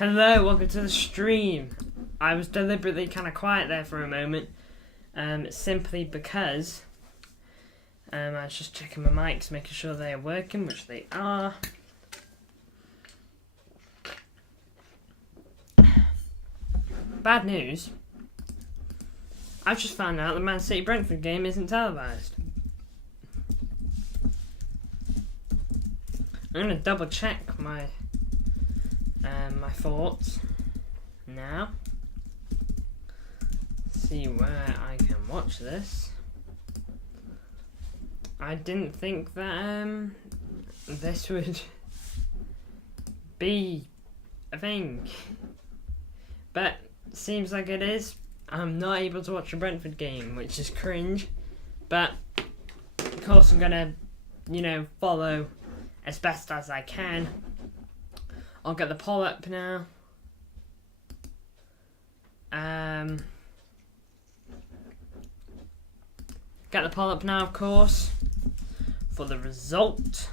Hello, welcome to the stream. I was deliberately kind of quiet there for a moment, simply because I was just checking my mics, making sure they are working, which they are. Bad news. I've just found out the Man City Brentford game isn't televised. I'm going to double check my thoughts now. See where I can watch this. I didn't think that this would be a thing, but seems like it is. I'm not able to watch a Brentford game, which is cringe, but of course I'm gonna, follow as best as I can. I'll get the poll up now. Get the poll up now, of course, for the result.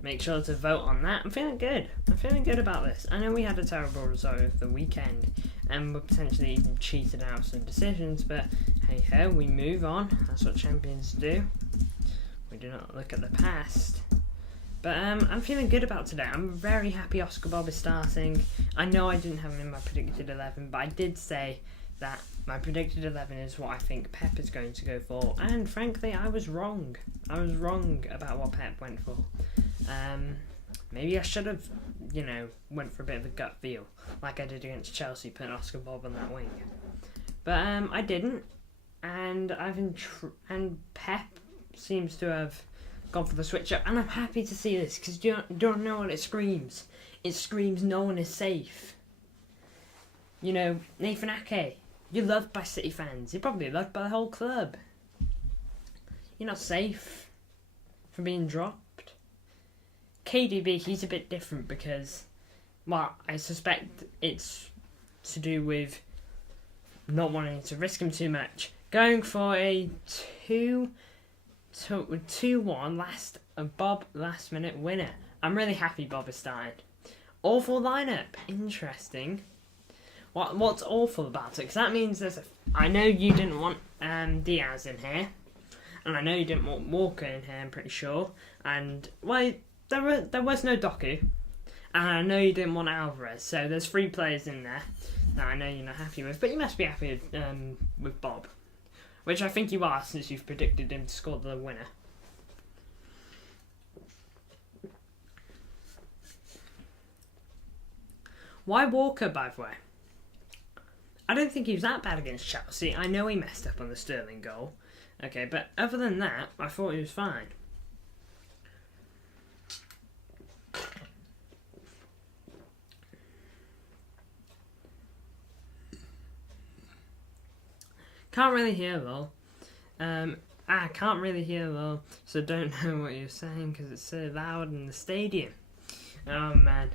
Make sure to vote on that. I'm feeling good. I'm feeling good about this. I know we had a terrible result over the weekend and we potentially even cheated out some decisions, but hey ho, we move on. That's what champions do. We do not look at the past. But I'm feeling good about today. I'm very happy Oscar Bob is starting. I know I didn't have him in my predicted 11, but I did say that my predicted 11 is what I think Pep is going to go for. And frankly, I was wrong. I was wrong about what Pep went for. Maybe I should have, went for a bit of a gut feel, like I did against Chelsea, putting Oscar Bob on that wing. But I didn't, and and Pep seems to have gone for the switch up, and I'm happy to see this because you don't know what it screams. It screams no one is safe. Nathan Ake, you're loved by City fans. You're probably loved by the whole club. You're not safe from being dropped. KDB, he's a bit different because, I suspect it's to do with not wanting to risk him too much. Going for a 2-1 Bob last minute winner. I'm really happy Bob is started. Awful lineup. Interesting. What's awful about it? Because that means I know you didn't want Diaz in here, and I know you didn't want Walker in here. I'm pretty sure. And there was no Doku, and I know you didn't want Alvarez. So there's 3 players in there that I know you're not happy with, but you must be happy with Bob, which I think you are since you've predicted him to score the winner. Why Walker, by the way? I don't think he was that bad against Chelsea. I know he messed up on the Sterling goal. Okay, but other than that, I thought he was fine. Can't really hear lol. I can't really hear lol, so don't know what you're saying because it's so loud in the stadium. Oh man.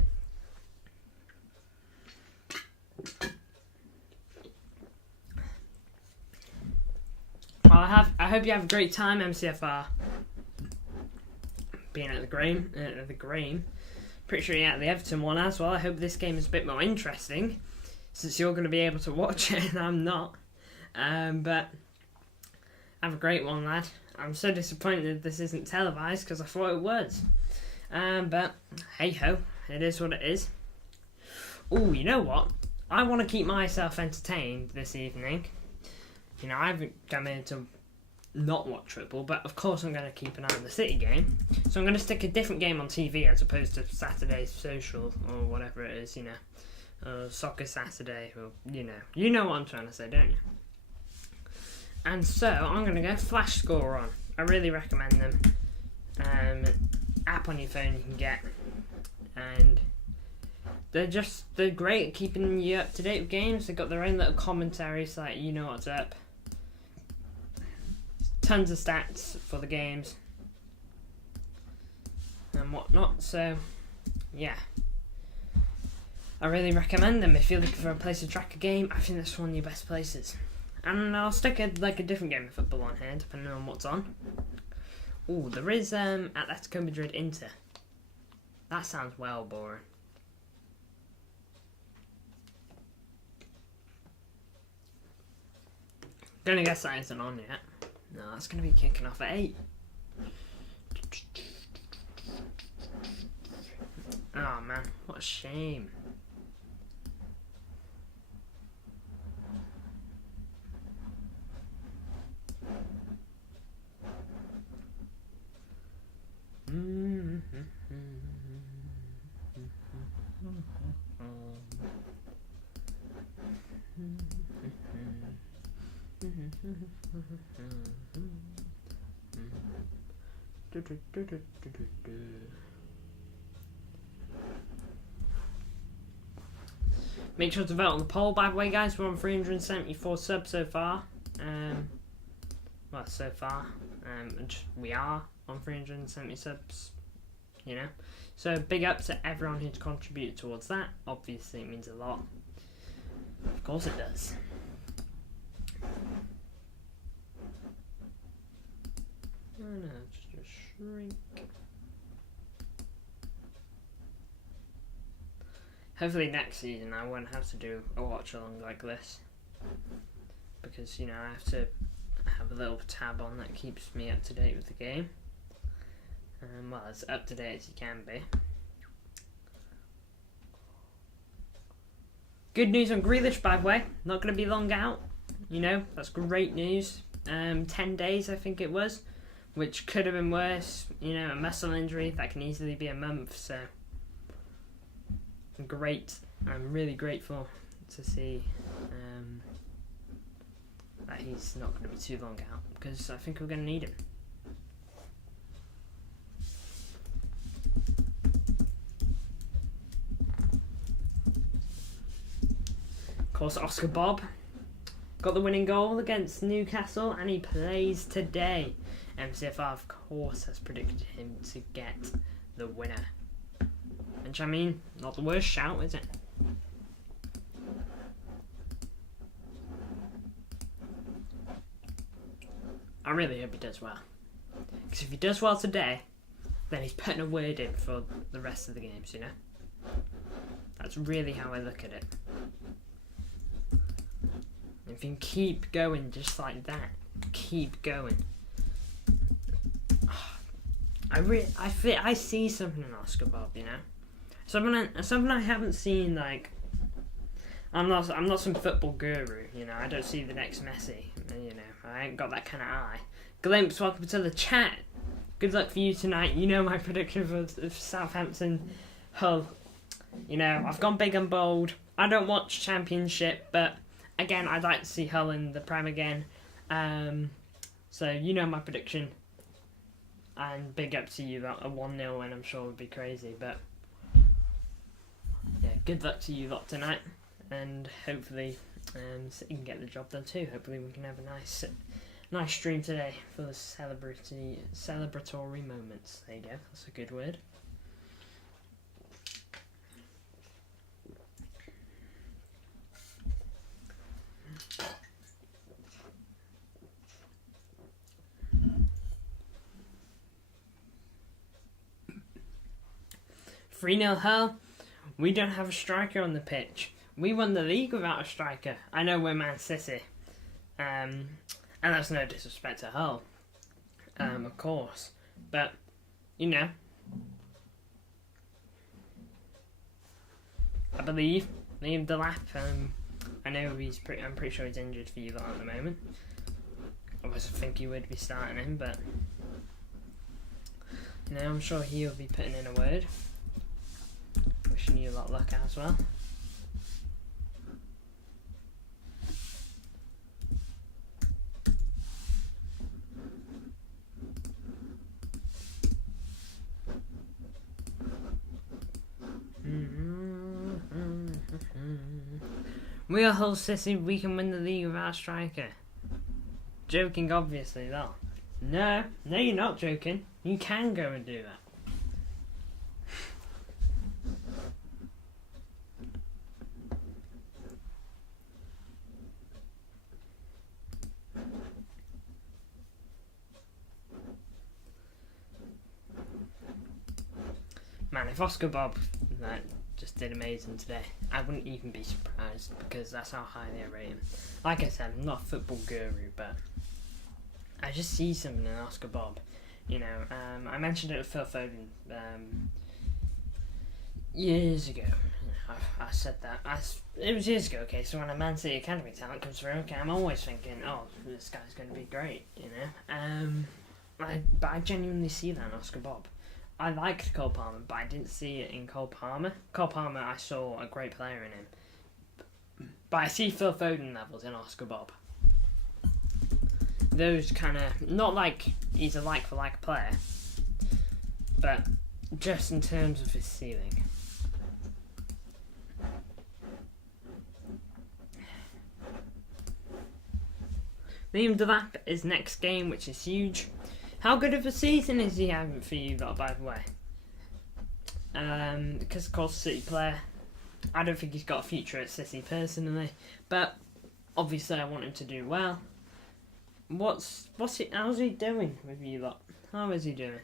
Well, I hope you have a great time, MCFR. Being at the Graham. Pretty sure you're at the Everton one as well. I hope this game is a bit more interesting, since you're going to be able to watch it and I'm not. But have a great one, lad. I'm so disappointed this isn't televised because I thought it was. But hey ho, it is what it is. Oh, you know what? I want to keep myself entertained this evening. I haven't come here to not watch football, but of course I'm going to keep an eye on the City game. So I'm going to stick a different game on TV as opposed to Saturday's social or whatever it is, Soccer Saturday, or you know what I'm trying to say, don't you? And so I'm going to go Flash Score on. I really recommend them. App on your phone you can get, and they're great at keeping you up to date with games. They've got their own little commentary, so you know what's up. Tons of stats for the games and whatnot. So yeah, I really recommend them if you're looking for a place to track a game. I think that's one of your best places. And I'll stick a different game of football on here depending on what's on. Oh, there is Atletico Madrid Inter. That sounds well boring. Gonna guess that isn't on yet. No, that's gonna be kicking off at 8. Oh man, what a shame. Make sure to vote on the poll, by the way, guys. We're on 374 subs so far. We are on 370 subs, you know. So big up to everyone who's contributed towards that. Obviously, it means a lot. Of course it does. Oh no, just shrink. Hopefully next season I won't have to do a watch along like this, because, you know, I have to have a little tab on that keeps me up to date with the game. Well, as up to date as you can be. Good news on Grealish, by the way. Not going to be long out. You know, that's great news. 10 days, I think it was, which could have been worse. You know, a muscle injury that can easily be a month. So great. I'm really grateful to see that he's not going to be too long out, because I think we're going to need him. Of course, Oscar Bob got the winning goal against Newcastle, and he plays today. MCFR, of course, has predicted him to get the winner. Which, I mean, not the worst shout, is it? I really hope he does well. Because if he does well today, then he's putting a word in for the rest of the games, you know? That's really how I look at it. If you can keep going just like that, keep going. I see something in Oscar Bob, you know? Something I haven't seen. Like, I'm not some football guru, you know. I don't see the next Messi, you know. I ain't got that kind of eye. Glimpse, welcome to the chat. Good luck for you tonight. You know my prediction for Southampton Hull. You know, I've gone big and bold. I don't watch Championship, but again, I'd like to see Hull in the Prem again. So you know my prediction. And big up to you. That a 1-0 win, I'm sure, would be crazy, but yeah, good luck to you lot tonight, and hopefully you can get the job done too. Hopefully we can have a nice stream today for the celebratory moments. There you go, that's a good word. Three 0 Hull. We don't have a striker on the pitch. We won the league without a striker. I know we're Man City. And that's no disrespect to Hull. Of course. But, you know. I believe Liam Delap, I know I'm pretty sure he's injured for you lot at the moment. I wasn't think he would be starting him, but you know, I'm sure he'll be putting in a word. Wishing you a lot of luck as well. We are Hull City, we can win the league without a striker. Joking, obviously, though. No, you're not joking. You can go and do that. Man, if Oscar Bob just did amazing today, I wouldn't even be surprised because that's how highly I rate him. Like I said, I'm not a football guru, but I just see something in Oscar Bob. You know, I mentioned it with Phil Foden years ago. I said that. It was years ago, okay, so when a Man City Academy talent comes through, okay, I'm always thinking, oh, this guy's going to be great, you know. But I genuinely see that in Oscar Bob. I liked Cole Palmer, but I didn't see it in Cole Palmer. Cole Palmer, I saw a great player in him. But I see Phil Foden levels in Oscar Bob. Those kind of, not like he's a like-for-like player, but just in terms of his ceiling. Liam Delap is next game, which is huge. How good of a season is he having for you lot, by the way? Because of course, City player. I don't think he's got a future at City personally, but obviously I want him to do well. How's he doing with you lot? How is he doing?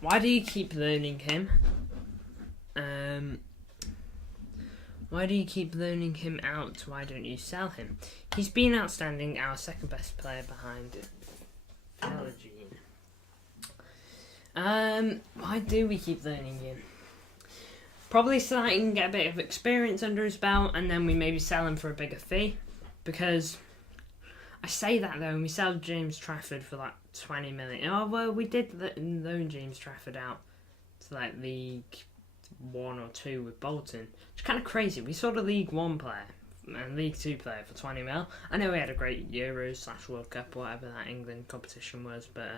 Why do you keep loaning him? Why do you keep loaning him out? Why don't you sell him? He's been outstanding, our second best player behind Pellegrini. Why do we keep loaning him? Probably so that he can get a bit of experience under his belt, and then we maybe sell him for a bigger fee. Because I say that though, and we sell James Trafford for like 20 million. Oh well, we did loan James Trafford out to like League 1 or 2 with Bolton. It's kind of crazy. We sold a League 1 player and League 2 player for 20 mil. I know we had a great Euros/World Cup, whatever that England competition was, but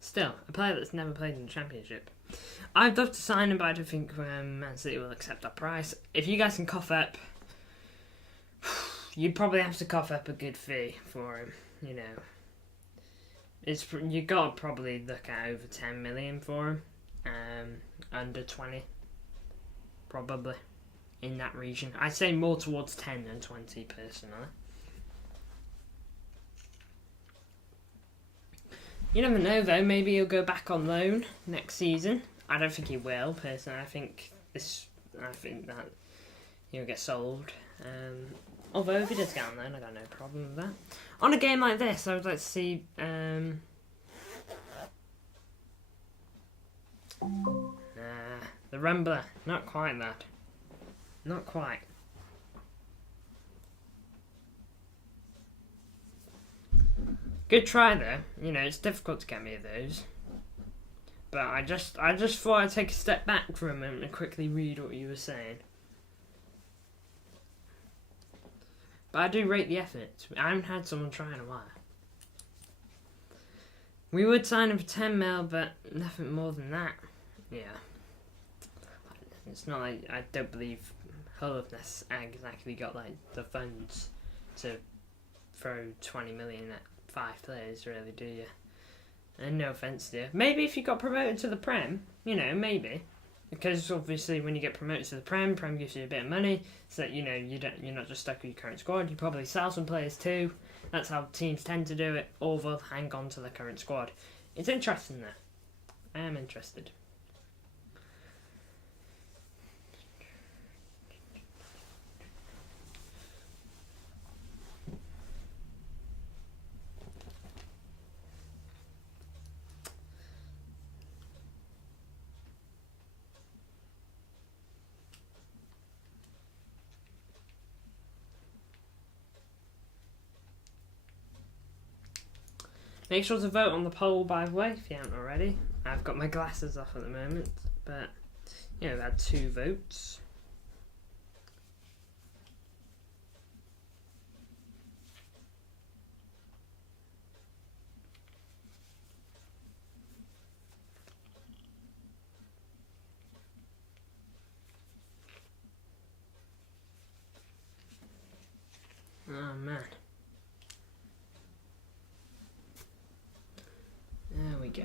still, a player that's never played in the Championship. I'd love to sign him, but I don't think Man City will accept that price. If you guys can cough up, you'd probably have to cough up a good fee for him, you know. You got to probably look at over 10 million for him. Under 20, probably, in that region. I'd say more towards 10 than 20, personally. You never know, though. Maybe he'll go back on loan next season. I don't think he will, personally. I think that he'll get sold. Although, if he does get on loan, I got no problem with that. On a game like this, I would like to see... the Rambler, not quite that. Not quite. Good try though. You know, it's difficult to get me of those. But I just thought I'd take a step back for a moment and quickly read what you were saying. But I do rate the effort. I haven't had someone try in a while. We would sign him for 10 mil, but nothing more than that. Yeah. It's not like, I don't believe Hull have exactly got like the funds to throw 20 million at 5 players, really, do you? And no offence to you. Maybe if you got promoted to the Prem, you know, maybe. Because obviously when you get promoted to the Prem gives you a bit of money, so that, you know, you're not just stuck with your current squad. You probably sell some players too. That's how teams tend to do it, or they'll hang on to the current squad. It's interesting though. I am interested. Make sure to vote on the poll, by the way, if you haven't already. I've got my glasses off at the moment, but you know, we've had 2 votes. Oh man. There we go.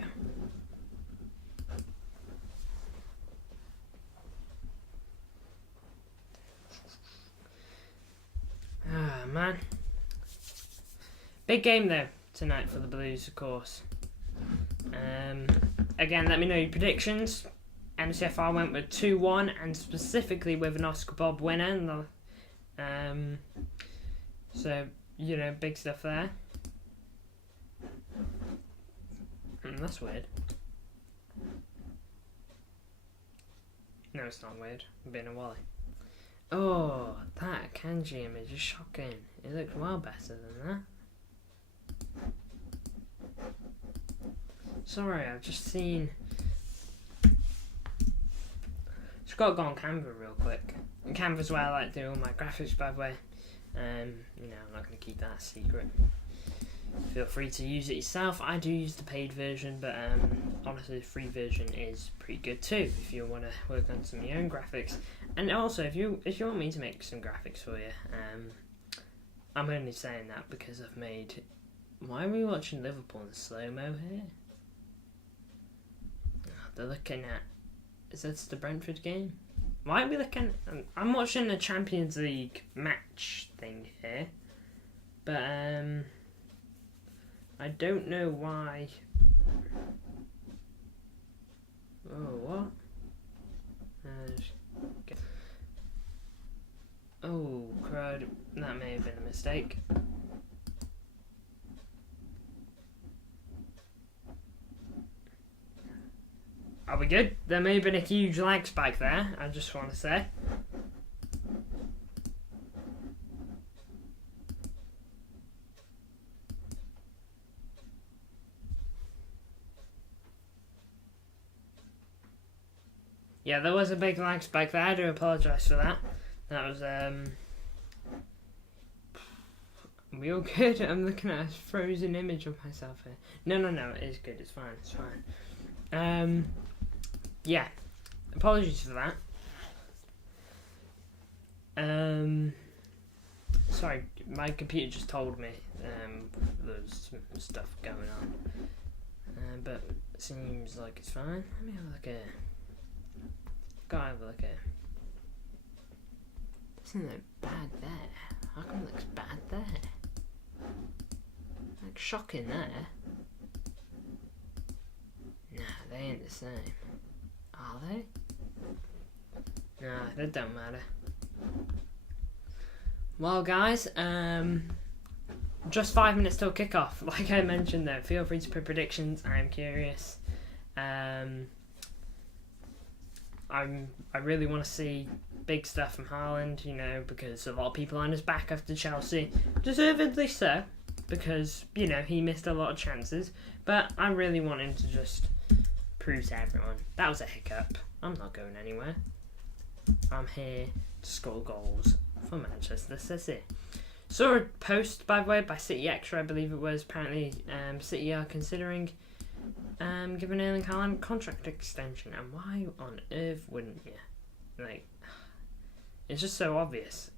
Ah man. Big game though tonight for the Blues, of course. Again, let me know your predictions. MCFR went with 2-1 and specifically with an Oscar Bob winner. So, you know, big stuff there. That's weird. No, it's not weird. I'm being a wally. Oh, that Kanji image is shocking. It looks well better than that. Sorry, I've just seen... Just got to go on Canva real quick. And Canva's where I like to do all my graphics, by the way. You know, I'm not going to keep that a secret. Feel free to use it yourself. I do use the paid version, but honestly, the free version is pretty good too if you want to work on some of your own graphics. And also, if you want me to make some graphics for you, I'm only saying that because I've made... Why are we watching Liverpool in slow-mo here? Oh, they're looking at... Is this the Brentford game? Why are we looking... I'm watching the Champions League match thing here. But, I don't know why... Oh, what? Oh, crud. That may have been a mistake. Are we good? There may have been a huge lag spike there, I just want to say. Yeah, there was a big lag spike there. I do apologise for that. That was, Are we all good? I'm looking at a frozen image of myself here. No, it is good. It's fine. Yeah. Apologies for that. Sorry, my computer just told me there's some stuff going on. But it seems like it's fine. Let me have a look at it. Gotta have a look at it. Doesn't look bad there. How come it looks bad there? Like shocking there. Nah, they ain't the same. Are they? Nah, that don't matter. Well guys, just 5 minutes till kickoff. Like I mentioned though, feel free to put predictions. I'm curious. I really want to see big stuff from Haaland, you know, because a lot of people on his back after Chelsea, deservedly so, because, you know, he missed a lot of chances, but I really want him to just prove to everyone, that was a hiccup, I'm not going anywhere, I'm here to score goals for Manchester City. Saw a post, by the way, by City Extra, I believe it was, apparently City are considering giving Erling Haaland a contract extension, and why on earth wouldn't you? Like, it's just so obvious.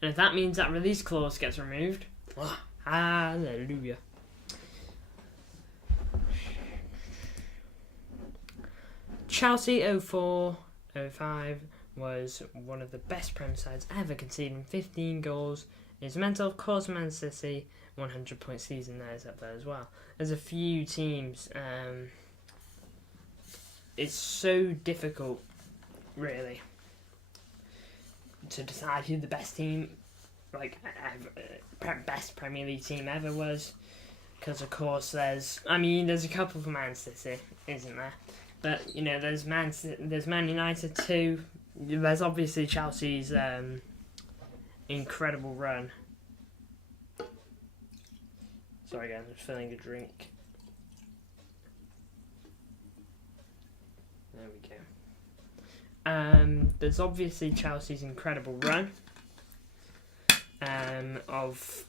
And if that means that release clause gets removed, hallelujah. Chelsea 04-05 was one of the best Premier sides ever, conceding 15 goals. It's mental, of course. Man City 100-point season there is up there as well. There's a few teams. It's so difficult, really, to decide who the best team, like best Premier League team ever was, because of course there's a couple for Man City, isn't there? But you know, there's Man United too. There's obviously Chelsea's incredible run. Sorry guys, I'm just filling a drink. There we go. There's obviously Chelsea's incredible run of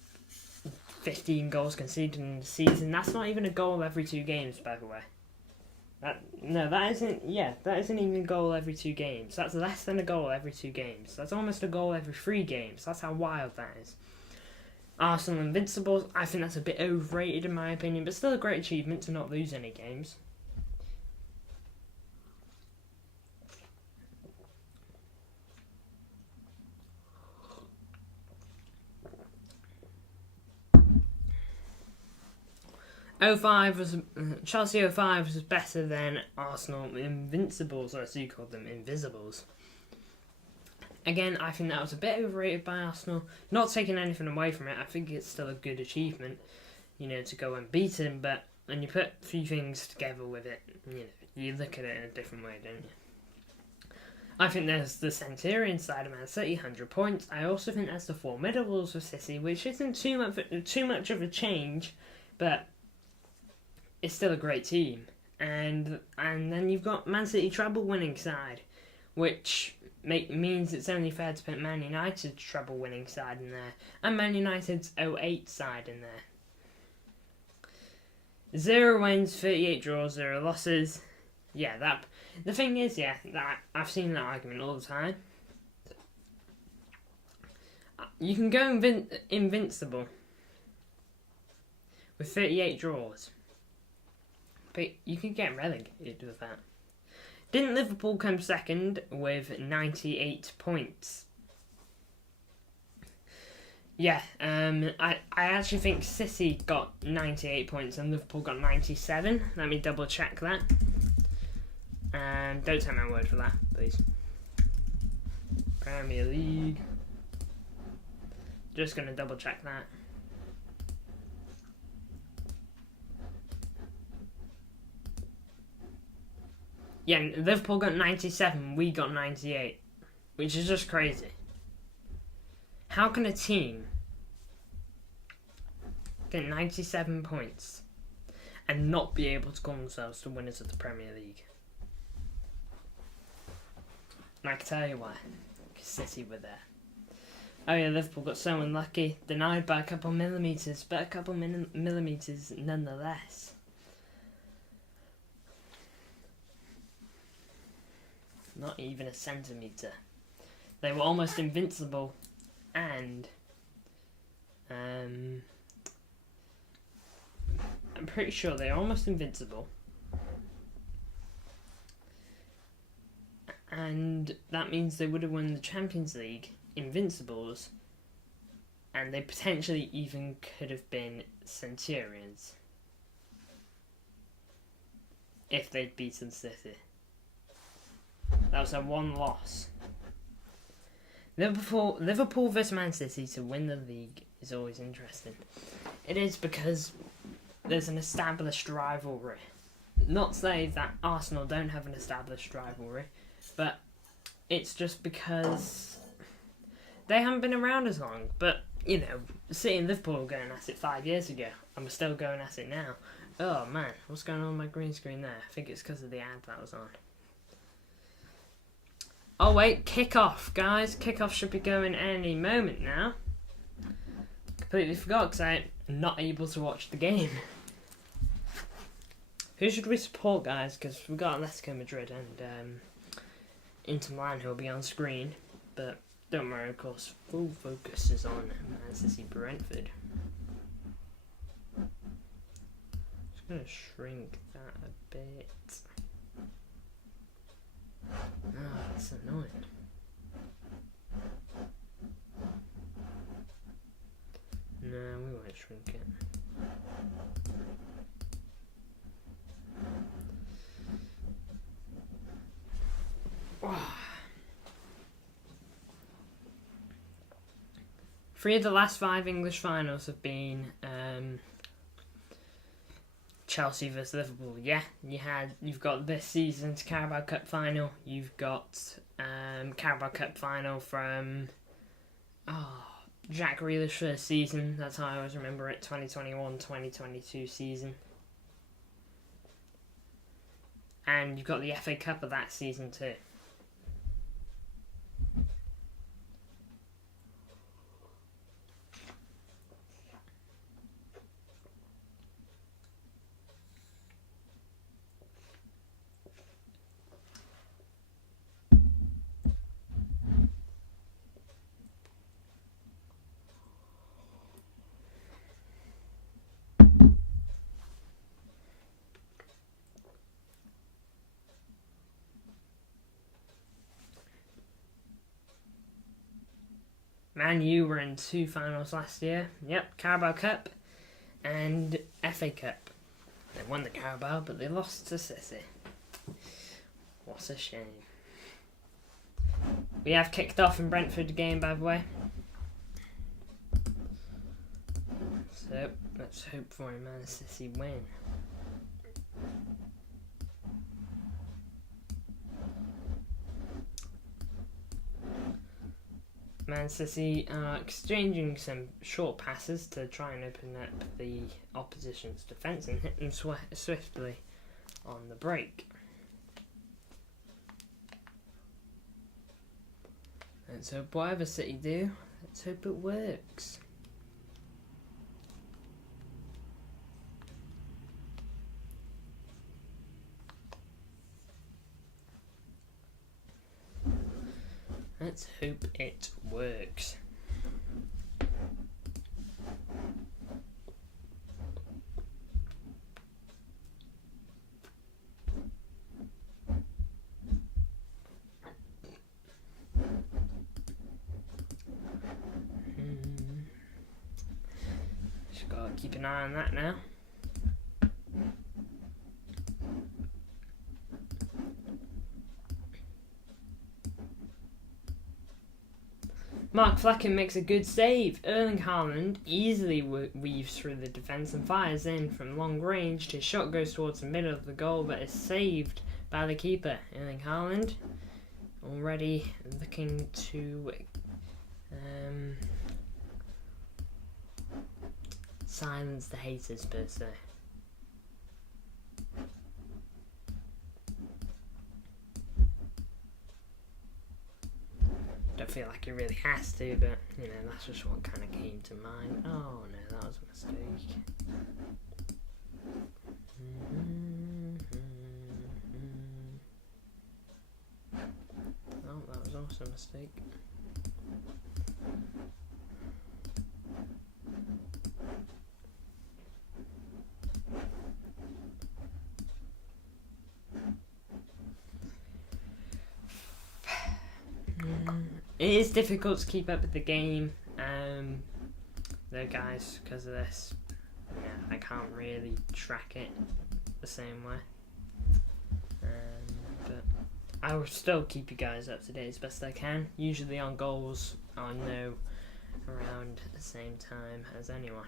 15 goals conceded in the season. That's not even a goal every 2 games, by the way. That isn't even a goal every 2 games. That's less than a goal every 2 games. That's almost a goal every 3 games. That's how wild that is. Arsenal Invincibles, I think that's a bit overrated in my opinion, but still a great achievement to not lose any games. Chelsea 05 was better than Arsenal Invincibles, or as you call them, Invisibles. Again, I think that was a bit overrated by Arsenal. Not taking anything away from it, I think it's still a good achievement, to go unbeaten, but when you put a few things together with it, you look at it in a different way, don't you? I think there's the Centurion side of Man City, 100 points. I also think there's the Formidables of City, which isn't too much of a change, but it's still a great team. And then you've got Man City treble winning side, which means it's only fair to put Man United's treble winning side in there, and Man United's 08 side in there. 0 wins, 38 draws, 0 losses. Yeah, the thing is, that I've seen that argument all the time. You can go invincible with 38 draws, but you can get relegated with that. Didn't Liverpool come second with 98 points? Yeah, I actually think City got 98 points and Liverpool got 97. Let me double check that. Don't take my word for that, please. Premier League. Just going to double check that. Yeah, Liverpool got 97, we got 98, which is just crazy. How can a team get 97 points and not be able to call themselves the winners of the Premier League? And I can tell you why. Because City were there. Oh yeah, Liverpool got so unlucky, denied by a couple millimetres, but a couple millimetres nonetheless. Not even a centimetre. They were almost invincible, and I'm pretty sure they're almost invincible, and that means they would have won the Champions League Invincibles, and they potentially even could have been Centurions if they'd beaten City. That was a 1 loss. Liverpool vs Man City to win the league is always interesting. It is because there's an established rivalry. Not to say that Arsenal don't have an established rivalry, but it's just because they haven't been around as long. But, City and Liverpool were going at it 5 years ago, and we're still going at it now. Oh man, what's going on with my green screen there? I think it's because of the ad that was on. Oh wait, kickoff, guys. Kickoff should be going any moment now. Completely forgot because I'm not able to watch the game. Who should we support, guys? Because we've got Atletico Madrid and Inter Milan who will be on screen. But don't worry, of course, full focus is on Man City Brentford. Just going to shrink that a bit. Oh, that's annoying. No, we won't shrink it. Oh. 3 of the last 5 English finals have been Chelsea vs Liverpool. Yeah, you've got this season's Carabao Cup final. You've got Carabao Cup final from Jack Grealish's first season. That's how I always remember it. 2021-2022 season. And you've got the FA Cup of that season too. Man U were in 2 finals last year. Yep, Carabao Cup and FA Cup. They won the Carabao, but they lost to City. What a shame. We have kicked off in Brentford game, by the way. So, let's hope for a Man City win. Man City are exchanging some short passes to try and open up the opposition's defence and hit them swiftly on the break. Let's hope whatever City do, let's hope it works. Let's hope it works. Just gotta keep an eye on that now. Mark Flecken makes a good save. Erling Haaland easily weaves through the defence and fires in from long range. His shot goes towards the middle of the goal but is saved by the keeper. Erling Haaland already looking to silence the haters per se. Don't feel like it really has to, but you know, that's just what kind of came to mind. Oh no, that was a mistake. Oh, that was also a mistake. It is difficult to keep up with the game, though, guys, because of this. Yeah, I can't really track it the same way. But I will still keep you guys up to date as best I can. Usually on goals, I know around the same time as anyone.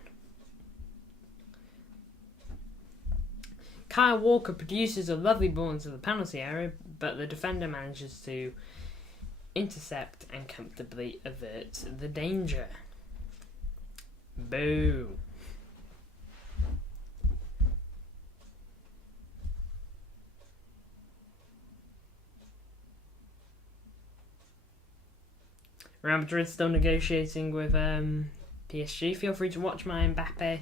Kyle Walker produces a lovely ball into the penalty area, but the defender manages to intercept and comfortably avert the danger. Boo. Real Madrid still negotiating with PSG. Feel free to watch my Mbappe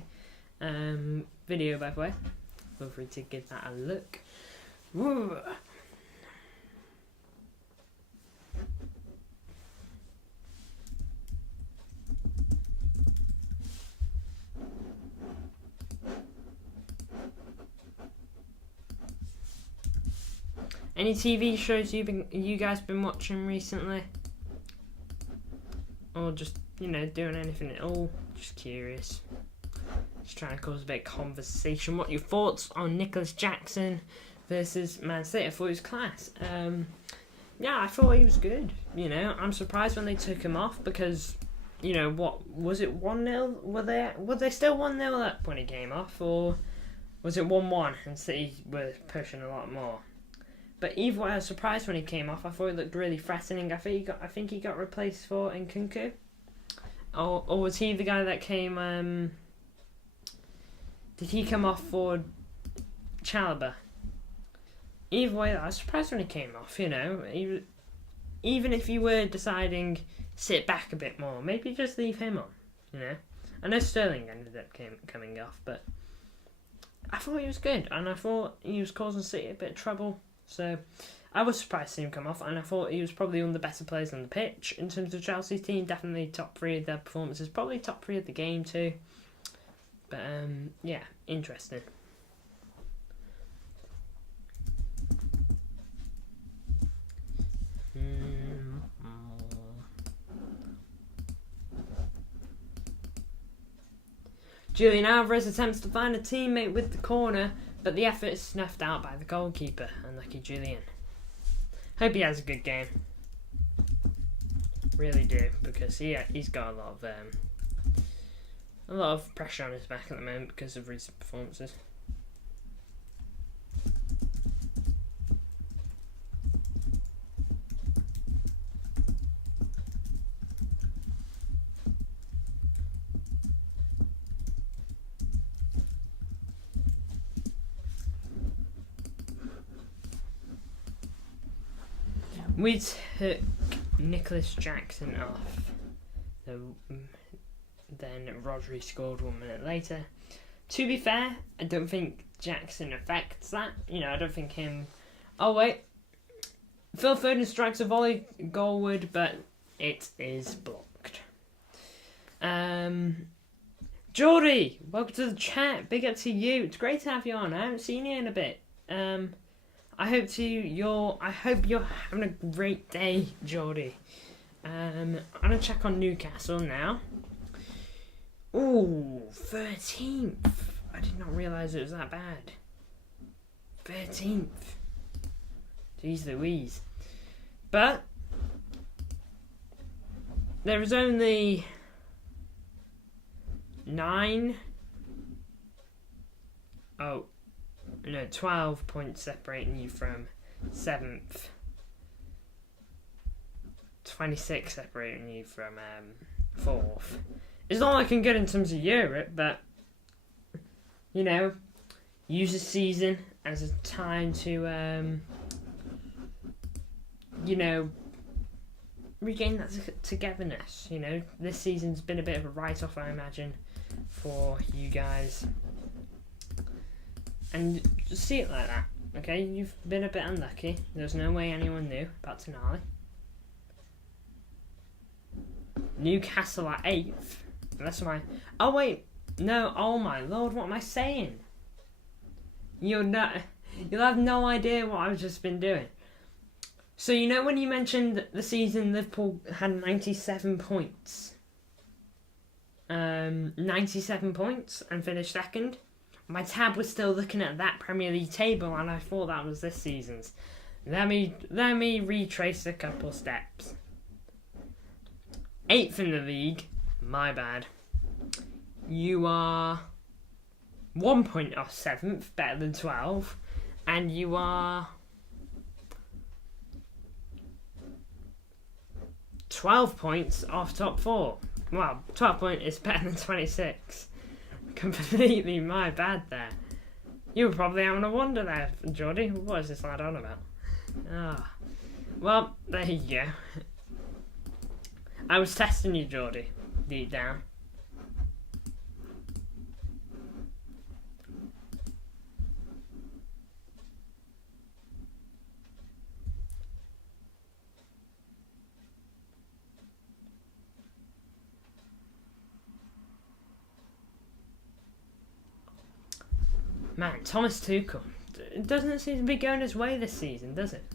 video, by the way. Feel free to give that a look. Woo. Any TV shows you guys been watching recently? Or just, you know, doing anything at all? Just curious. Just trying to cause a bit of conversation. What are your thoughts on Nicholas Jackson versus Man City? I thought he was class. Yeah, I thought he was good. You know, I'm surprised when they took him off because, you know, what was it, 1-0? Were they still 1-0 up when he came off, or was it 1-1 and City were pushing a lot more? But either way, I was surprised when he came off. I thought he looked really threatening. I think he got replaced for Nkunku. Or was he the guy that came? Did he come off for Chalobah? Either way, I was surprised when he came off. You know, even if you were deciding sit back a bit more, maybe just leave him on. You know, I know Sterling ended up coming off, but I thought he was good, and I thought he was causing City a bit of trouble. So I was surprised to see him come off, and I thought he was probably one of the better players on the pitch in terms of Chelsea's team. Definitely top 3 of their performances, probably top 3 of the game too. But yeah, interesting. Julian Alvarez attempts to find a teammate with the corner, but the effort is snuffed out by the goalkeeper. Unlucky Julian. Hope he has a good game. Really do, because he's got a lot of pressure on his back at the moment because of recent performances. We took Nicholas Jackson off. Then Rodri scored 1 minute later. To be fair, I don't think Jackson affects that. You know, I don't think him... Oh, wait. Phil Foden strikes a volley goalward, but it is blocked. Geordie, welcome to the chat. Big up to you. It's great to have you on. I haven't seen you in a bit. I hope you're having a great day, Geordie. I'm gonna check on Newcastle now. Ooh, 13th. I did not realise it was that bad. 13th. Jeez Louise. But there is only 12 points separating you from 7th. 26 separating you from 4th. It's not looking good in terms of Europe, but, you know, use the season as a time to, you know, regain that togetherness. You know, this season's been a bit of a write-off, I imagine, for you guys. And just see it like that, okay? You've been a bit unlucky. There's no way anyone knew about Tonali. Newcastle are 8th. That's my... Oh, wait. No, oh my lord, what am I saying? You'll have no idea what I've just been doing. So, you know when you mentioned the season Liverpool had 97 points? 97 points and finished 2nd? My tab was still looking at that Premier League table, and I thought that was this season's. Let me retrace a couple steps. 8th in the league, my bad. You are 1 point off 7th, better than 12, and you are 12 points off top 4. Well, 12 points is better than 26. Completely my bad there. You were probably having a wonder there, Geordie. What is this lad on about? Well, there you go. I was testing you, Geordie, deep down. Man, Thomas Tuchel. It doesn't seem to be going his way this season, does it?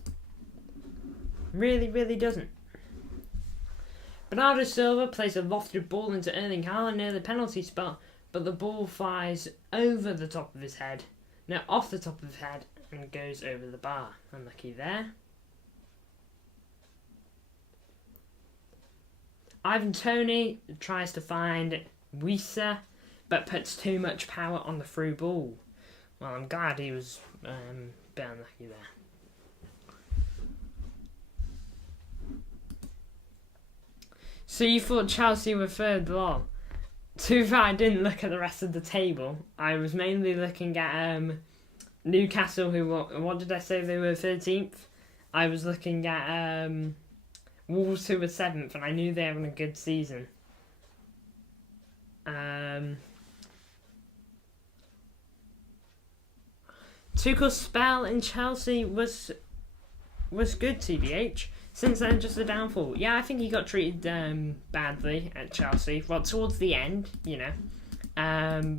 Really, really doesn't. Bernardo Silva plays a lofted ball into Erling Haaland near the penalty spot, but the ball flies over the top of his head. No, off the top of his head and goes over the bar. Unlucky there. Ivan Toney tries to find Wissa, but puts too much power on the through ball. Well, I'm glad he was a bit unlucky there. So you thought Chelsea were third, lol. Too bad I didn't look at the rest of the table. I was mainly looking at Newcastle, who what did I say they were 13th? I was looking at Wolves, who were 7th, and I knew they were having a good season. Tuchel's spell in Chelsea was good, TBH. Since then, just a downfall. Yeah, I think he got treated badly at Chelsea. Well, towards the end, you know.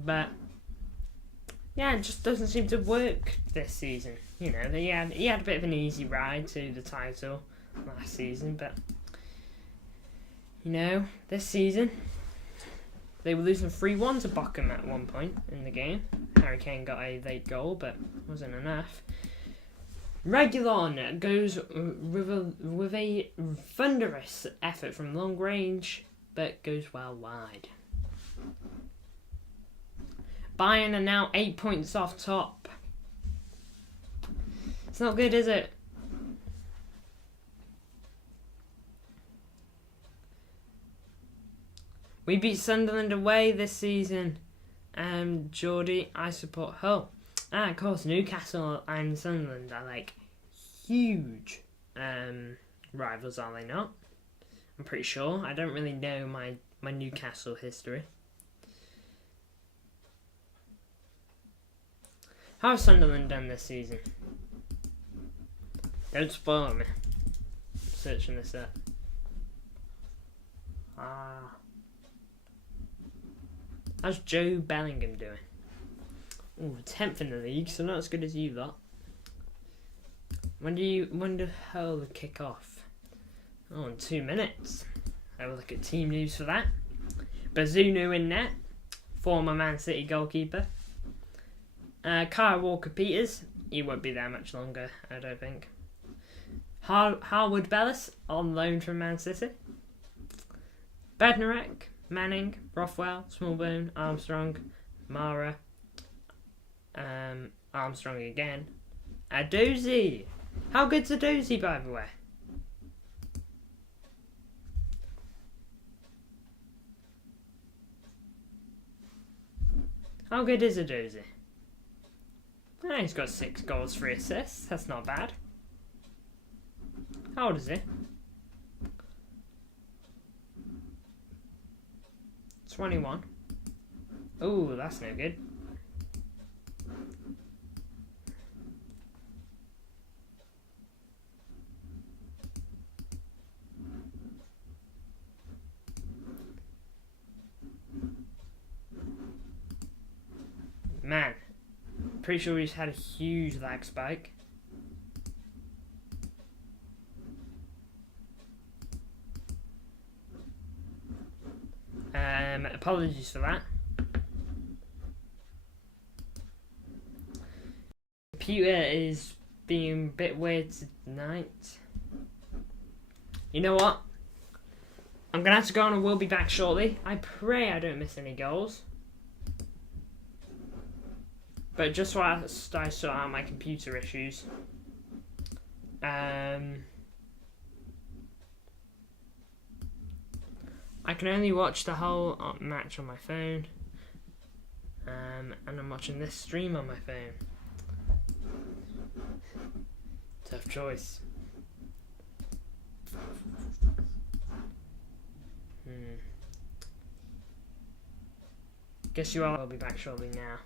But yeah, it just doesn't seem to work this season. You know, he had a bit of an easy ride to the title last season, but you know, this season they were losing 3-1 to Bochum at one point in the game. Harry Kane got a late goal, but wasn't enough. Reguilon goes with a thunderous effort from long range, but goes well wide. Bayern are now 8 points off top. It's not good, is it? We beat Sunderland away this season. Geordie, I support Hull. Of course, Newcastle and Sunderland are like huge rivals, are they not? I'm pretty sure. I don't really know my Newcastle history. How's Sunderland done this season? Don't spoil me. I'm searching this up. How's Joe Bellingham doing? Ooh, 10th in the league, so not as good as you lot. When do Hull kick off? Oh, in 2 minutes. Have a look at team news for that. Bazunu in net, former Man City goalkeeper. Kyle Walker-Peters, he won't be there much longer, I don't think. Harwood Bellis, on loan from Man City. Bednarek, Manning, Rothwell, Smallbone, Armstrong, Mara, Armstrong again. Adozie! How good's Adozie, by the way? How good is Adozie? Oh, he's got 6 goals, 3 assists. That's not bad. How old is he? 21. Ooh, that's no good. Man, pretty sure he's had a huge lag spike. Apologies for that. Computer is being a bit weird tonight. You know what? I'm gonna have to go on and we'll be back shortly. I pray I don't miss any goals. But just whilst I sort out my computer issues, I can only watch the whole match on my phone, and I'm watching this stream on my phone. Tough choice. Guess you all will be back shortly now.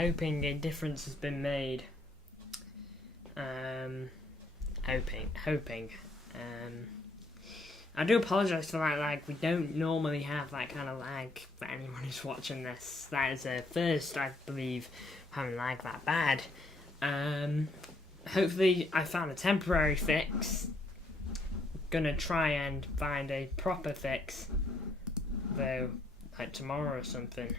hoping a difference has been made. Hoping. I do apologise for that lag. We don't normally have that kind of lag for anyone who's watching this. That is a first, I believe, having lag that bad. Hopefully I found a temporary fix. Gonna try and find a proper fix, though, like tomorrow or something,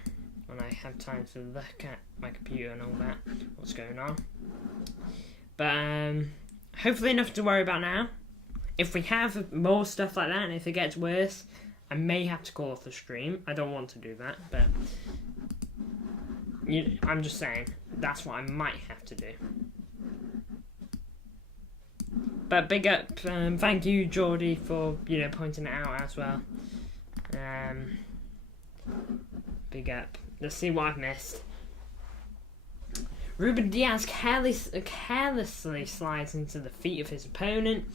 when I have time to look at my computer and all that, what's going on. But hopefully enough to worry about now. If we have more stuff like that, and if it gets worse, I may have to call off the stream. I don't want to do that, but I'm just saying, that's what I might have to do. But big up, thank you, Geordie, for pointing it out as well. Big up. Let's see what I've missed. Ruben Diaz carelessly slides into the feet of his opponent,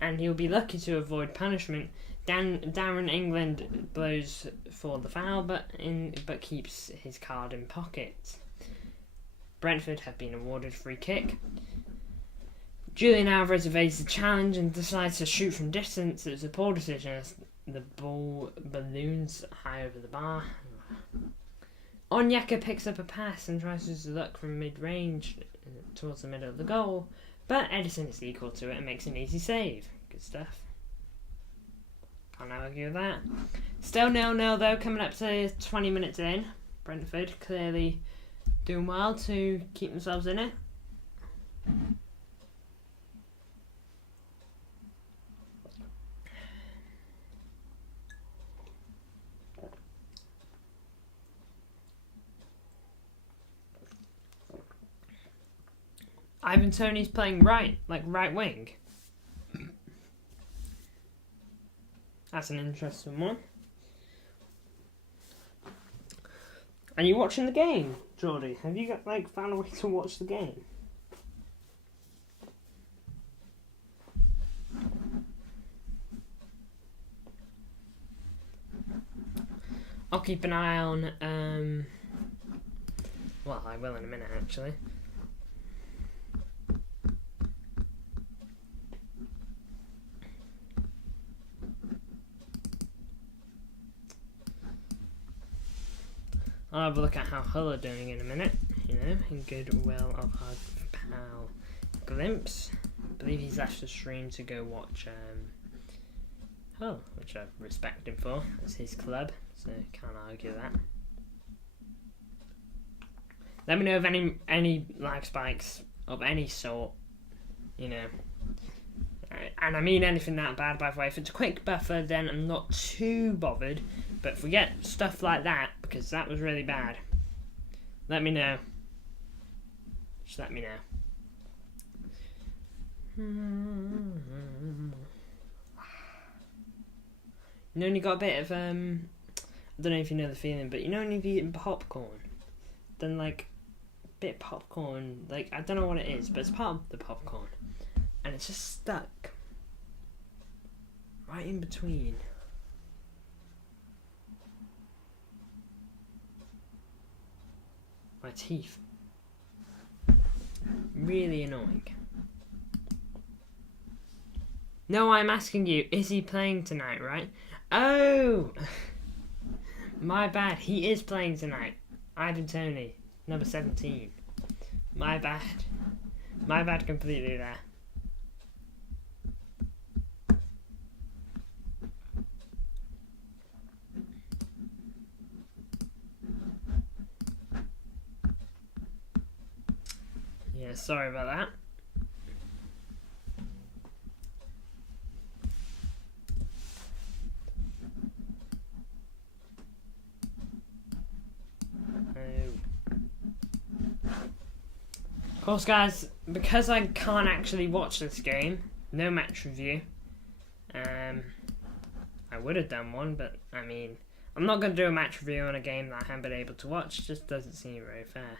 and he'll be lucky to avoid punishment. Darren England blows for the foul, but keeps his card in pocket. Brentford have been awarded free kick. Julian Alvarez evades the challenge and decides to shoot from distance. It was a poor decision as the ball balloons high over the bar. Onyeka picks up a pass and tries to look from mid-range towards the middle of the goal, but Edison is equal to it and makes an easy save. Good stuff. Can't argue with that. Still 0-0 though, coming up to 20 minutes in. Brentford clearly doing well to keep themselves in it. Ivan Toney's playing right wing. That's an interesting one. Are you watching the game, Geordie? Have you found a way to watch the game? I'll keep an eye on. Well, I will in a minute, actually. I'll have a look at how Hull are doing in a minute, in goodwill of our pal Glimpse. I believe he's left the stream to go watch Hull, which I respect him for. It's his club, so can't argue that. Let me know if any lag spikes of any sort, and I mean anything that bad, by the way. If it's a quick buffer, then I'm not too bothered. But if we get stuff like that, because that was really bad, let me know. Just let me know. You got a bit of, I don't know if you know the feeling, but when you've eaten popcorn, then a bit of popcorn, I don't know what it is, but it's part of the popcorn, and it's just stuck right in between my teeth. Really annoying. No, I'm asking you, is he playing tonight, right? Oh! My bad, he is playing tonight. Ivan Toney, number 17. My bad. My bad completely there. Yeah, sorry about that. Of course, guys, because I can't actually watch this game, no match review. I would have done one, but I mean, I'm not going to do a match review on a game that I haven't been able to watch. It just doesn't seem very fair.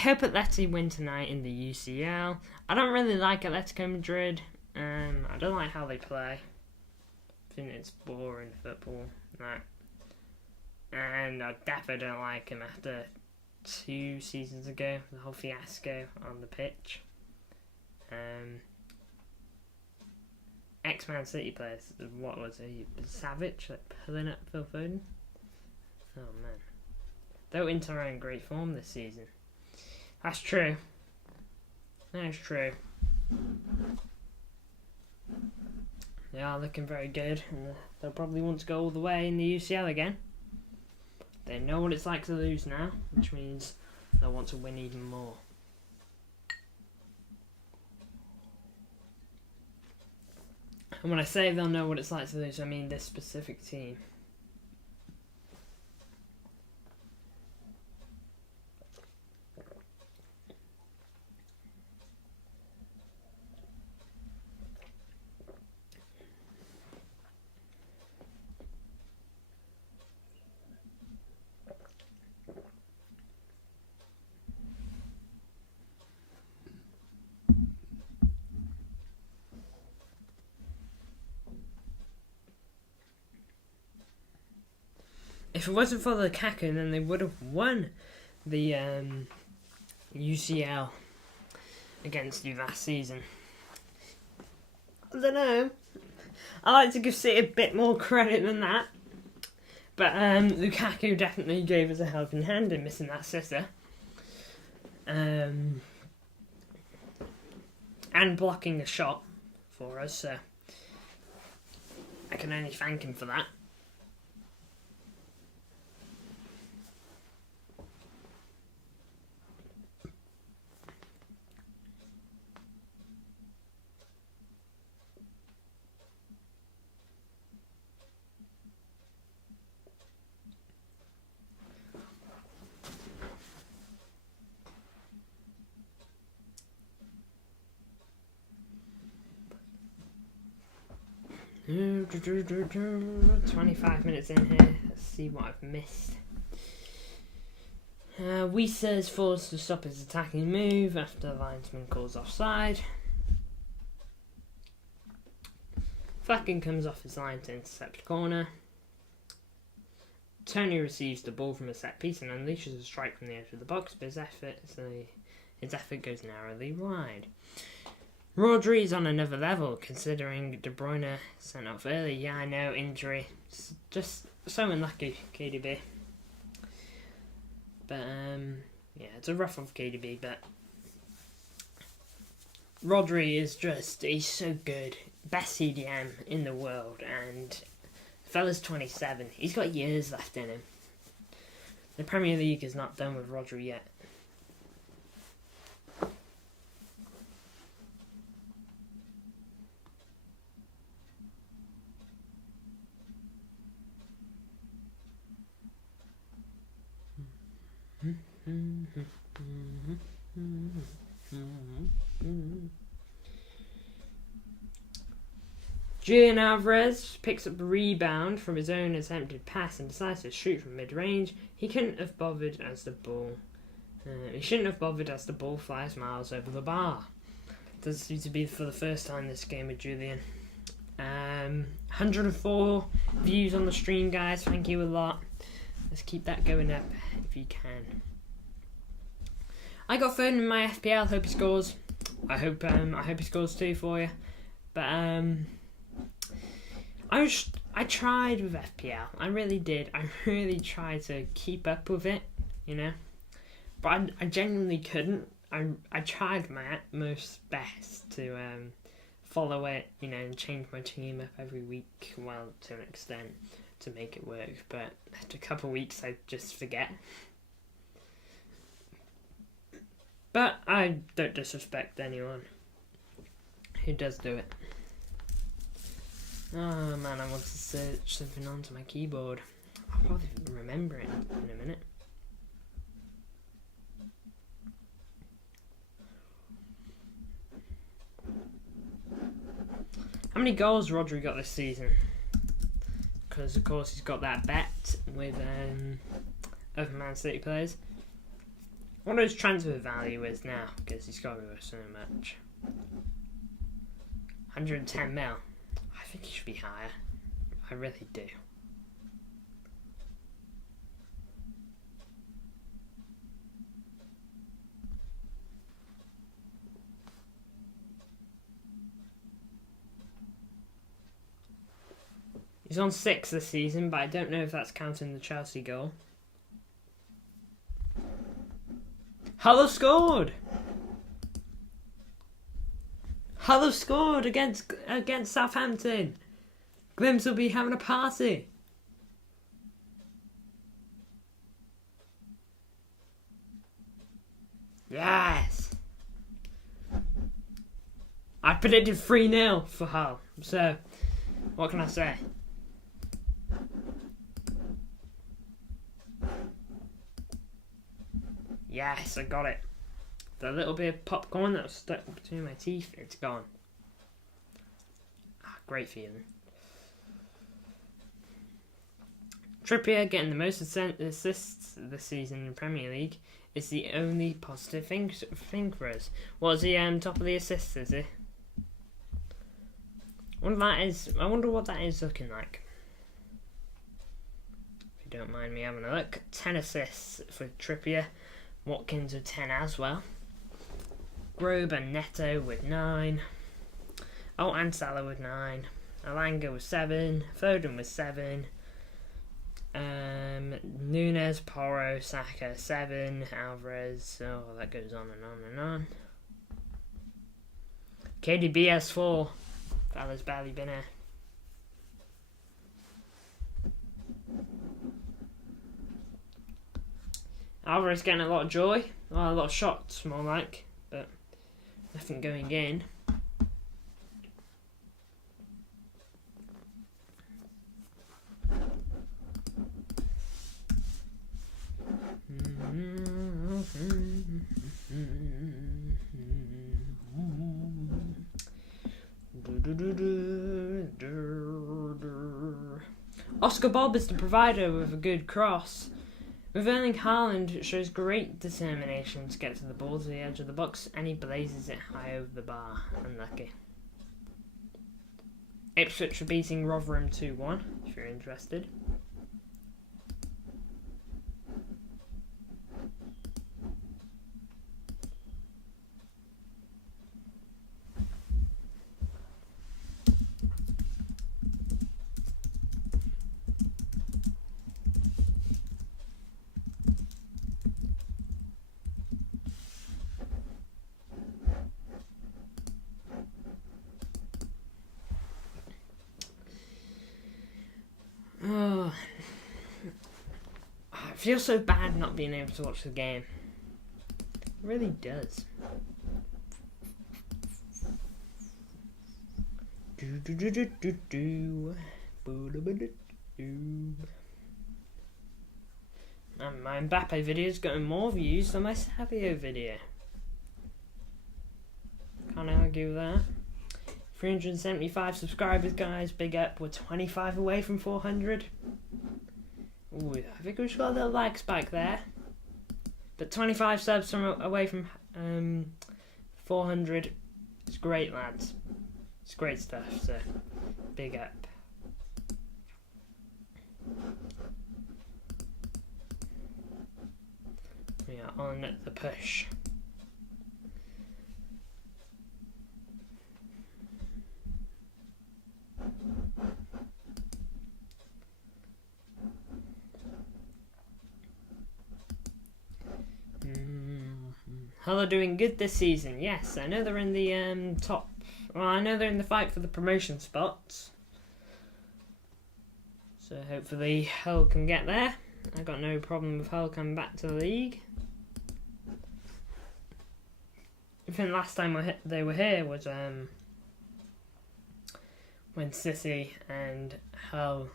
hope Atleti win tonight in the UCL. I don't really like Atletico Madrid. I don't like how they play. I think it's boring football. Right. And I definitely don't like him after 2 seasons ago, the whole fiasco on the pitch. Ex-Man City players, what was he? Savage, like pulling up Phil Foden. Oh man. Though Inter are in great form this season. That's true. That is true. They are looking very good, and they'll probably want to go all the way in the UCL again. They know what it's like to lose now, which means they'll want to win even more. And when I say they'll know what it's like to lose, I mean this specific team. If it wasn't for Lukaku, then they would have won the UCL against you last season. I don't know. I like to give City a bit more credit than that. But Lukaku definitely gave us a helping hand in missing that sitter. And blocking a shot for us, so I can only thank him for that. $25 minutes in here. Let's see what I've missed. Wissa is forced to stop his attacking move after the linesman calls offside. Flacken comes off his line to intercept corner. Tony receives the ball from a set piece and unleashes a strike from the edge of the box, but his effort goes narrowly wide. Rodri is on another level, considering De Bruyne sent off early. Yeah, I know, injury. It's just so unlucky, KDB. But, yeah, it's a rough one for KDB, but Rodri is he's so good. Best CDM in the world, and the fella's 27. He's got years left in him. The Premier League is not done with Rodri yet. Julian Alvarez picks up a rebound from his own attempted pass and decides to shoot from mid-range. He shouldn't have bothered as the ball flies miles over the bar. Does seem to be for the first time this game with Julian. 104 views on the stream, guys. Thank you a lot. Let's keep that going up if you can. I got Foden in my FPL. Hope he scores. I hope he scores too for you. But I tried with FPL. I really did. I really tried to keep up with it, you know. But I genuinely couldn't. I tried my utmost best to follow it, you know, and change my team up every week, well, to an extent, to make it work. But after a couple of weeks, I just forget. But I don't disrespect anyone who does do it. Oh man, I want to search something onto my keyboard. I'll probably remember it in a minute. How many goals Rodri got this season? Because of course he's got that bet with other Man City players. What his transfer value is now, because he's got to go so much. 110 mil. I think he should be higher. I really do. He's on 6 this season, but I don't know if that's counting the Chelsea goal. Hull have scored! Hull have scored against Southampton. Glims will be having a party. Yes! I predicted 3-0 for Hull, so what can I say? Yes, I got it. The little bit of popcorn that was stuck between my teeth, it's gone. Ah, great feeling. Trippier getting the most assists this season in the Premier League is the only positive thing for us. Was he top of the assists, is he? I wonder what that is looking like. If you don't mind me having a look. 10 assists for Trippier. Watkins with 10 as well. Grobe and Neto with 9. Oh, and Salah with 9. Alanga with 7. Foden with 7. Nunes, Porro, Saka 7. Alvarez. Oh, that goes on and on and on. KDB has 4. Fella's barely been here. Alvarez getting a lot of joy. Well, a lot of shots, more like. But nothing going in. Oscar Bob is the provider with a good cross. With Erling Haaland shows great determination to get to the ball to the edge of the box, and he blazes it high over the bar. Unlucky. Ipswich are beating Rotherham 2-1, if you're interested. Oh, I feel so bad not being able to watch the game. It really does. And my Mbappe video is getting more views than my Savio video. Can't argue with that. 375 subscribers, guys. Big up. We're 25 away from 400. Ooh, I think we've got a little lag spike there. But 25 subs from away from 400. It's great, lads. It's great stuff. So, big up. We are on the push. Hull are doing good this season. Yes, I know they're in the top. Well, I know they're in the fight for the promotion spots. So hopefully Hull can get there. I got no problem with Hull coming back to the league. I think last time they were here was when City and Hull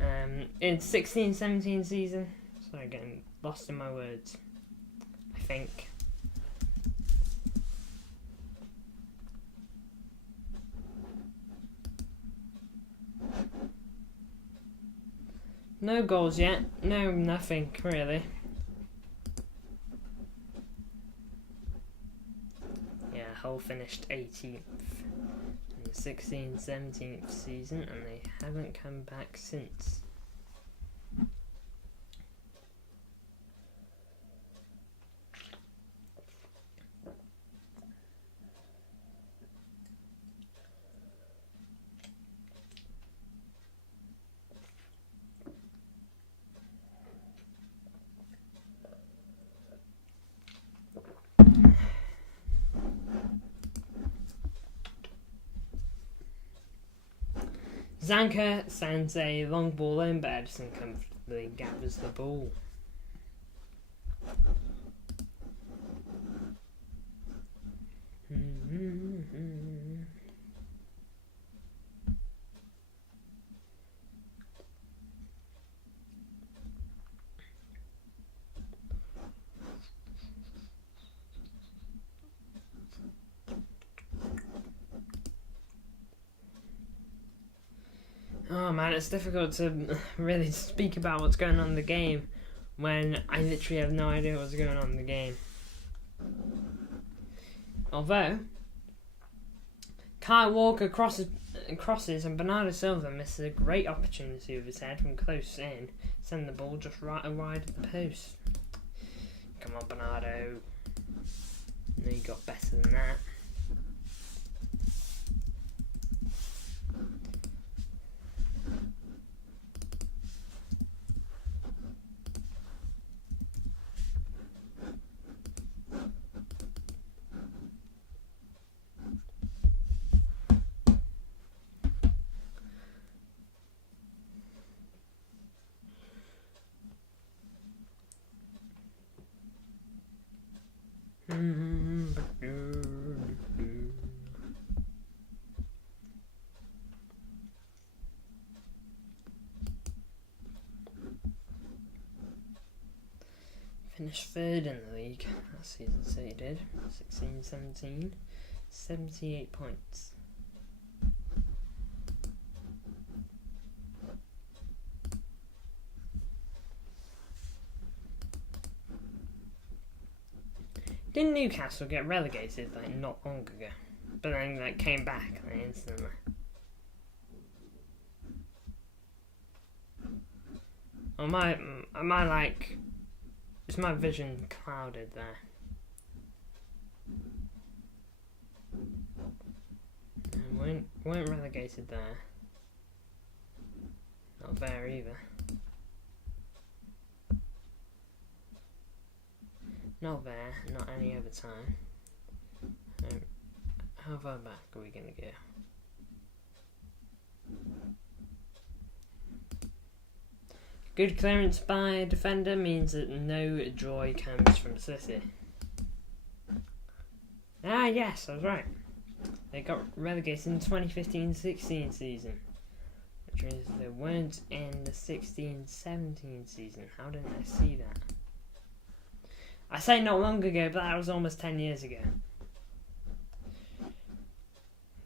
in 16-17 season. Sorry, getting lost in my words. I think. No goals yet. No, nothing really. Hull finished 18th in the 16-17 season, and they haven't come back since. Zanka sends a long ball in, but Edison comfortably gathers the ball. Oh man, it's difficult to really speak about what's going on in the game when I literally have no idea what's going on in the game. Although, Kyle Walker crosses and Bernardo Silva misses a great opportunity with his head from close in, send the ball just right wide of the post. Come on, Bernardo. No, you got better than that. Finished third in the league last season, so he did. 16-17, 78 points. Didn't Newcastle get relegated not long ago? But then came back instantly. Am I is my vision clouded there? No, weren't relegated there. Not there either. Not there, not any other time. How far back are we going to go? Good clearance by a defender means that no joy comes from City. Ah yes, I was right. They got relegated in the 2015-16 season. Which means they weren't in the 16-17 season. How didn't I see that? I say not long ago, but that was almost 10 years ago.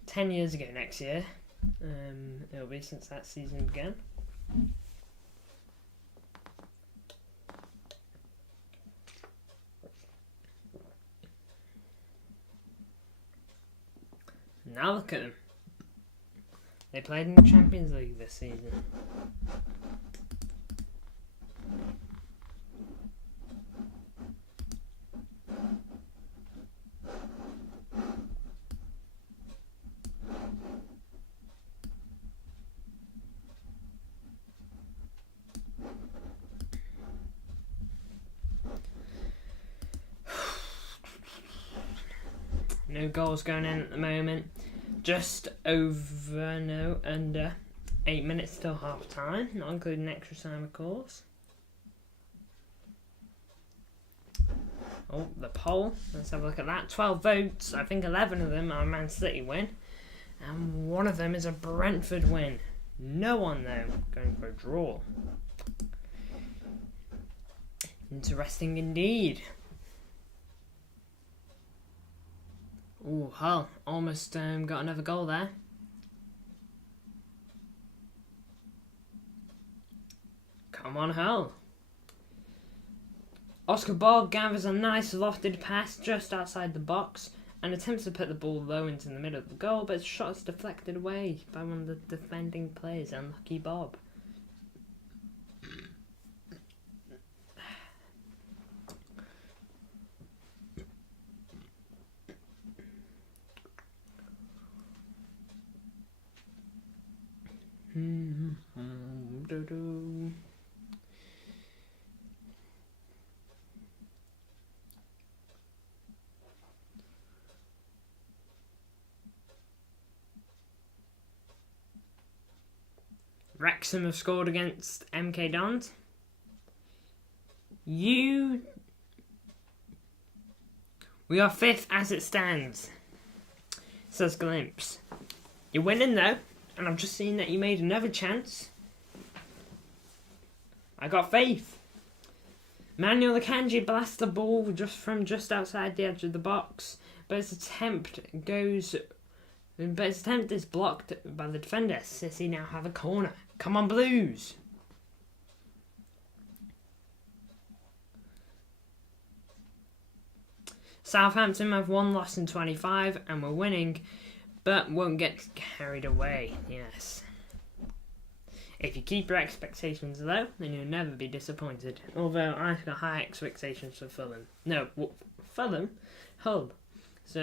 10 years ago next year. It'll be since that season began. Now look at them. They played in the Champions League this season. No goals going in at the moment. Just under 8 minutes till half time, not including extra time, of course. Oh, the poll. Let's have a look at that. 12 votes. I think 11 of them are a Man City win. And one of them is a Brentford win. No one, though, going for a draw. Interesting indeed. Ooh, Hull almost got another goal there. Come on, Hull. Oscar Ball gathers a nice lofted pass just outside the box and attempts to put the ball low into the middle of the goal, but his shot is deflected away by one of the defending players, unlucky Bob. Wrexham have scored against MK Dons. We are 5th as it stands, says Glimpse. You're winning though, and I've just seen that you made another chance. I got faith. Manuel Akanji blasts the ball from just outside the edge of the box, but his attempt is blocked by the defender. City now have a corner. Come on, Blues! Southampton have 1 loss in 25 and we're winning, but won't get carried away. Yes. If you keep your expectations low, then you'll never be disappointed. Although I've got high expectations for Fulham. No, Fulham? Hull. So,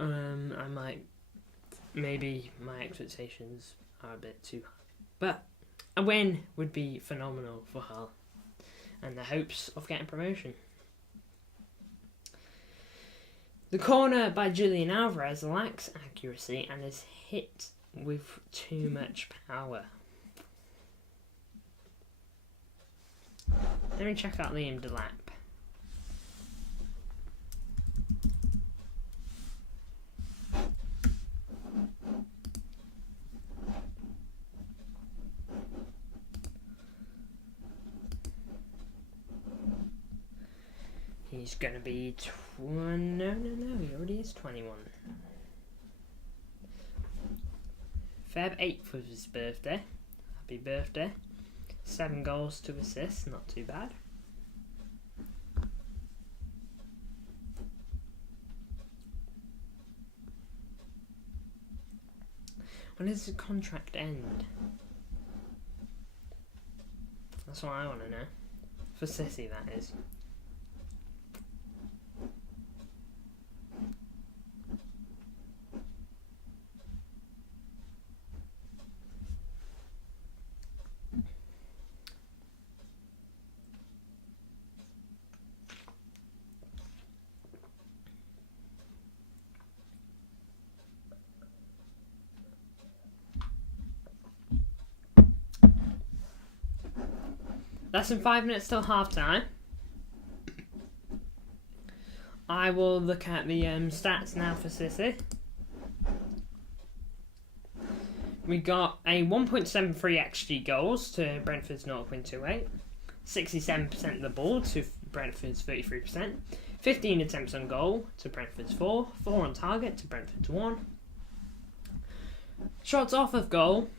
I might, maybe my expectations are a bit too high. But a win would be phenomenal for Hull and the hopes of getting promotion. The corner by Julian Alvarez lacks accuracy and is hit with too much power. Let me check out Liam Delap. He's going to be... No, he already is 21. Feb 8th was his birthday. Happy birthday. 7 goals, 2 assists, not too bad. When does his contract end? That's what I want to know. For City, that is. Less than 5 minutes till half time. I will look at the stats now for City. We got a 1.73 XG goals to Brentford's 0.28. 67% of the ball to Brentford's 33%. 15 attempts on goal to Brentford's 4. 4 on target to Brentford's 1. Shots off of goal,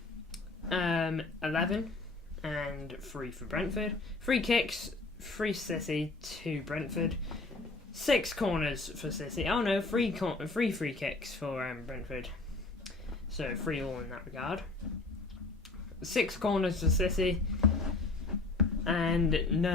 11. And 3 for Brentford. Free kicks, 3 City, 2 Brentford. 6 corners for City. Oh no, 3 free kicks for Brentford. So 3 all in that regard. 6 corners for City. And no